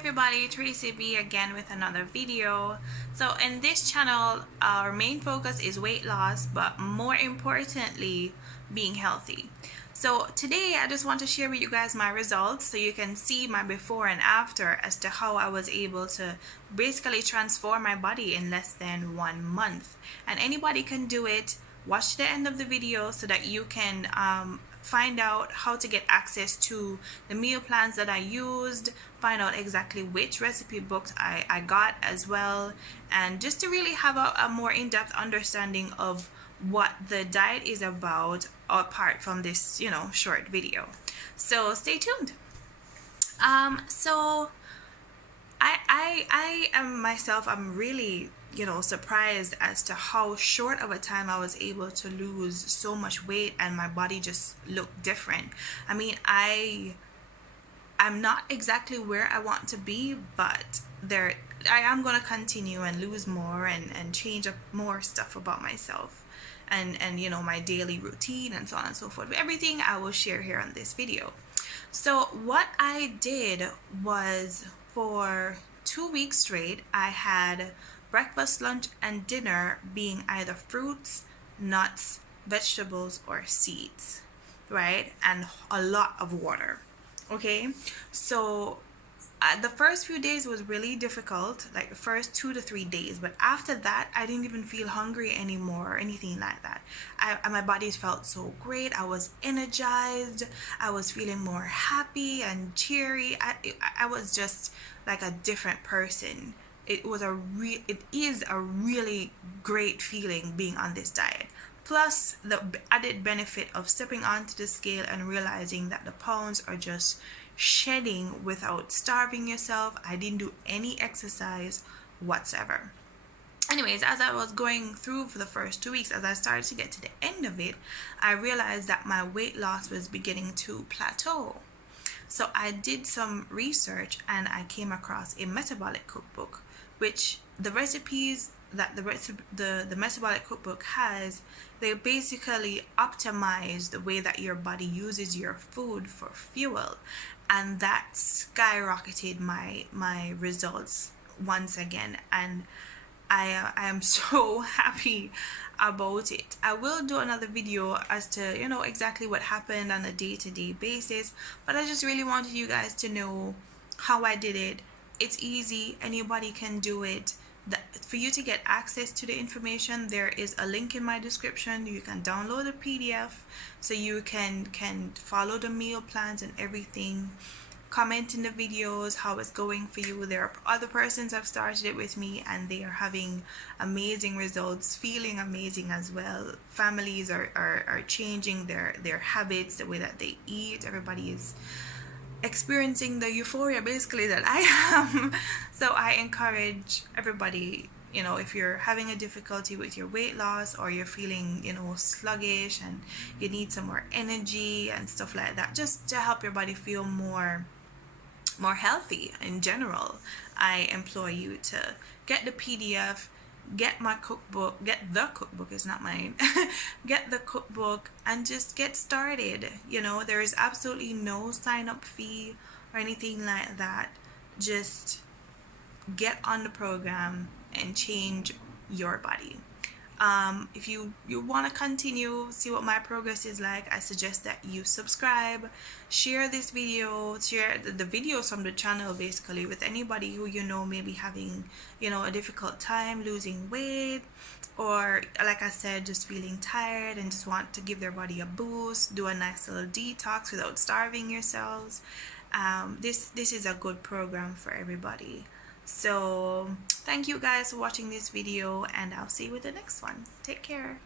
everybody, Tracy B again with another video. So in this channel, our main focus is weight loss, but more importantly, being healthy. So today I just want to share with you guys my results so you can see my before and after as to how I was able to basically transform my body in less than 1 month. And anybody can do it. Watch the end of the video so that you can find out how to get access to the meal plans that I used, find out exactly which recipe books I got as well, and just to really have a more in-depth understanding of what the diet is about apart from this, short video. So stay tuned. So I am myself, I'm really surprised as to how short of a time I was able to lose so much weight and my body just looked different. I mean, I'm not exactly where I want to be, but I am going to continue and lose more and change up more stuff about myself and my daily routine and so on and so forth. Everything I will share here on this video. So what I did was, for 2 weeks straight, I had breakfast, lunch, and dinner being either fruits, nuts, vegetables, or seeds, right? And a lot of water. Okay, so the first few days was really difficult, like the first 2 to 3 days, but after that I didn't even feel hungry anymore or anything like that. My body felt so great. I was energized. I was feeling more happy and cheery. I was just like a different person. It is a really great feeling being on this diet. Plus the added benefit of stepping onto the scale and realizing that the pounds are just shedding without starving yourself. I didn't do any exercise whatsoever. Anyways, as I was going through for the first 2 weeks, as I started to get to the end of it, I realized that my weight loss was beginning to plateau. So I did some research and I came across a metabolic cookbook, which the recipes that the metabolic cookbook has, they basically optimize the way that your body uses your food for fuel, and that skyrocketed my results once again, and I am so happy about it. I will do another video as to exactly what happened on a day-to-day basis, but I just really wanted you guys to know how I did it. It's easy, anybody can do it. For you to get access to the information, there is a link in my description. You can download a PDF so you can follow the meal plans and everything. Comment in the videos how it's going for you. There are other persons have started it with me and they are having amazing results, feeling amazing as well. Families are changing their habits, the way that they eat. Everybody is experiencing the euphoria basically that I am. So I encourage everybody, if you're having a difficulty with your weight loss, or you're feeling sluggish and you need some more energy and stuff like that, just to help your body feel more healthy in general, I implore you to get the PDF, get my cookbook, get the cookbook, it's not mine, get the cookbook and just get started. There is absolutely no sign-up fee or anything like that. Just get on the program and change your body. If you want to continue, see what my progress is like, I suggest that you subscribe, share this video, share the videos from the channel basically with anybody who may be having a difficult time losing weight, or like I said, just feeling tired and just want to give their body a boost, do a nice little detox without starving yourselves. This is a good program for everybody. So thank you guys for watching this video, and I'll see you with the next one. Take care.